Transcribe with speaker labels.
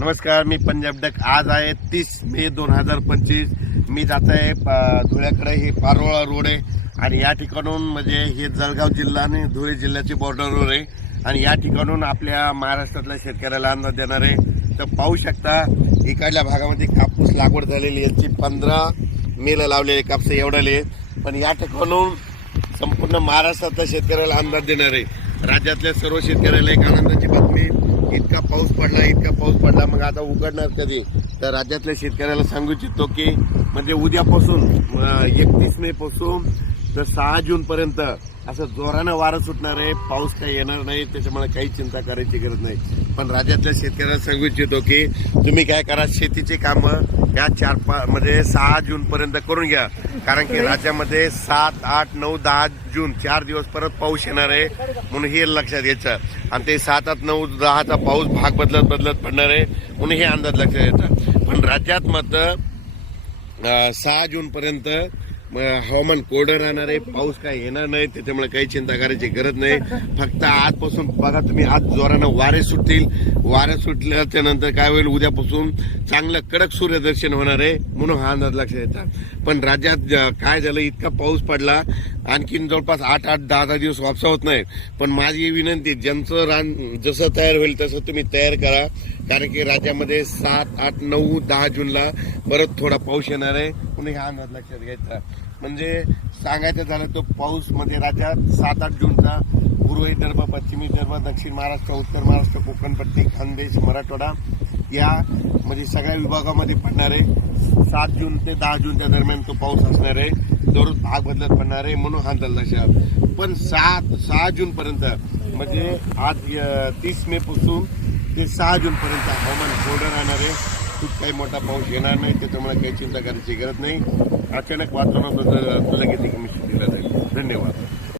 Speaker 1: नमस्कार मी पंजाब डक आज आहे तीस मे दोन हजार पंचवीस मी जात आहे धुळ्याकडे हे पारोळा रोड आहे आणि या ठिकाणून म्हणजे हे जळगाव जिल्हा आणि धुळे जिल्ह्याची बॉर्डर रोड आहे आणि या ठिकाणून आपल्या महाराष्ट्रातल्या शेतकऱ्याला अंदाज देणार आहे तर पाहू शकता इकडल्या भागामध्ये कापूस लागवड झालेली याची पंधरा मेला लावलेली कापस एवढाले पण या ठिकाणून संपूर्ण महाराष्ट्रातल्या शेतकऱ्याला अंदाज देणार आहे राज्यातल्या सर्व शेतकऱ्याला एक आनंदाची बातमी आता मग आता उघडणार कधी तर राज्यातल्या शेतकऱ्याला सांगू इच्छितो की म्हणजे उद्यापासून एकतीस मे पासून तर सहा जून पर्यंत असं जोरानं वारं सुटणार आहे पाऊस काही येणार नाही त्याच्यामुळे काही चिंता करायची गरज नाही पण राज्यातल्या शेतकऱ्याला सांगू इच्छितो की तुम्ही काय करा शेतीची कामं या चार पा मध्ये म्हणजे सहा जून पर्यंत करून घ्या कारण की राज्यामध्ये सात आठ नऊ दहा जून चार दिवस परत पाऊस येणार आहे म्हणून हे लक्षात घ्यायचं आणि ते सात आठ नऊ दहाचा पाऊस भाग बदलत बदलत पडणार आहे म्हणून हे अंदाज लक्षात घ्यायचा पण राज्यात मात्र सहा जून पर्यंत हवामान कोरडं राहणार आहे पाऊस काय येणार नाही त्याच्यामुळे काही चिंता करायची गरज नाही फक्त आजपासून बघा तुम्ही आज जोरानं वारे सुटतील वारे सुटल्याच्या काय होईल उद्यापासून चांगलं कडक सूर्यदर्शन होणार आहे म्हणून हा अंदाज लक्षात येतात पण राज्यात काय झालं इतका पाऊस पडला आणखीन जवळपास आठ आठ दहा दहा दिवस वापसा होत नाही पण माझी विनंती ज्यांचं रान जसं तयार होईल तसं तुम्ही तयार करा कारण की राज्यामध्ये सात आठ नऊ दहा जूनला परत थोडा पाऊस येणार आहे पुणे ह्या अंदाज लक्षात घ्यायचा म्हणजे सांगायचं झालं तो पाऊस मध्ये राज्यात सात आठ जूनचा पूर्व विदर्भ पश्चिम विदर्भ दक्षिण महाराष्ट्र उत्तर महाराष्ट्र कोकणपट्टी खानदेश मराठवाडा या म्हणजे सगळ्या विभागामध्ये पडणार आहे सात जून ते दहा जूनच्या दरम्यान तो पाऊस असणार आहे दररोज भाग बदलत पडणार आहे म्हणून हा लक्षात पण सात सहा जूनपर्यंत म्हणजे आज तीस मे पासून ते सहा जूनपर्यंत हवामान कोरडं राहणार आहे खूप काही मोठा पाऊस येणार नाही त्याच्यामुळे काही चिंता करायची गरज नाही अचानक वातावरण बदल लगेच मिश्र दिला जाईल धन्यवाद